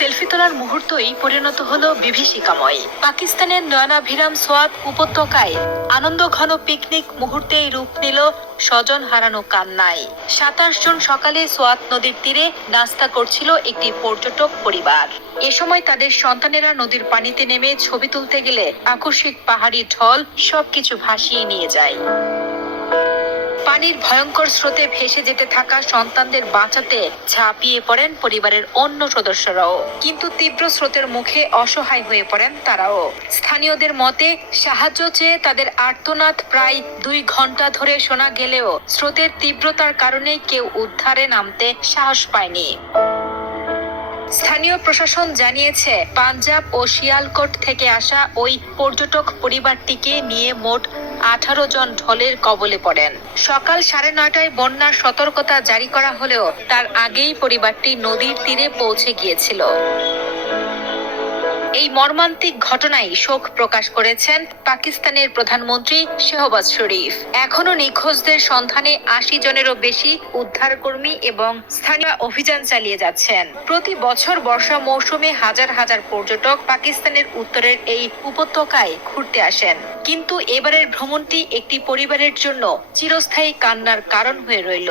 Selfie তোলার মুহূর্তই পরিণত হলো বিভীষিকাময়। পাকিস্তানের নয়নাভিরাম সোয়াত উপত্যকায় আনন্দ ঘন পিকনিক মুহূর্তেই রূপ নিল স্বজন হারানো কান্নায়। ২৭ জুন সকালে সোয়াত নদীর তীরে নাস্তা করছিল একটি পর্যটক পরিবার। এ সময় তাদের সন্তানেরা নদীর পানিতে নেমে ছবি তুলতে গেলে আকস্মিক পাহাড়ি ঢল সবকিছু ভাসিয়ে নিয়ে যায়। পানির ভয়ঙ্কর স্রোতে ভেসে যেতে থাকা সন্তানদের বাঁচাতে ঝাঁপিয়ে পড়েন পরিবারের অন্য সদস্যরাও, কিন্তু তীব্র স্রোতের মুখে অসহায় হয়ে পড়েন তারাও। স্থানীয়দের মতে, সাহায্য চেয়ে তাদের আর্তনাদ প্রায় ২ ঘন্টা ধরে শোনা গেলেও স্রোতের তীব্রতার কারণে কেউ উদ্ধারে নামতে সাহস পায়নি। স্থানীয় প্রশাসন জানিয়েছে, পাঞ্জাব ও শিয়ালকোট থেকে আসা ওই পর্যটক পরিবারটিকে নিয়ে মোট ১৮ জন ঢলের কবলে পড়েন। সকাল ৯:৩০টায় বন্যার সতর্কতা জারি করা হলেও তার আগেই পরিবারটি নদীর তীরে পৌঁছে গিয়েছিল। এই মর্মান্তিক ঘটনায় শোক প্রকাশ করেছেন পাকিস্তানের প্রধানমন্ত্রী শেহবাজ শরীফ। এখনো নিখোঁজদের সন্ধানে ৮০ জনেরও বেশি উদ্ধারকর্মী এবং স্থানীয় অভিযান চালিয়ে যাচ্ছেন। প্রতি বছর বর্ষা মৌসুমে হাজার হাজার পর্যটক পাকিস্তানের উত্তরের এই উপত্যকায় ঘুরতে আসেন, কিন্তু এবারের ভ্রমণটি একটি পরিবারের জন্য চিরস্থায়ী কান্নার কারণ হয়ে রইল।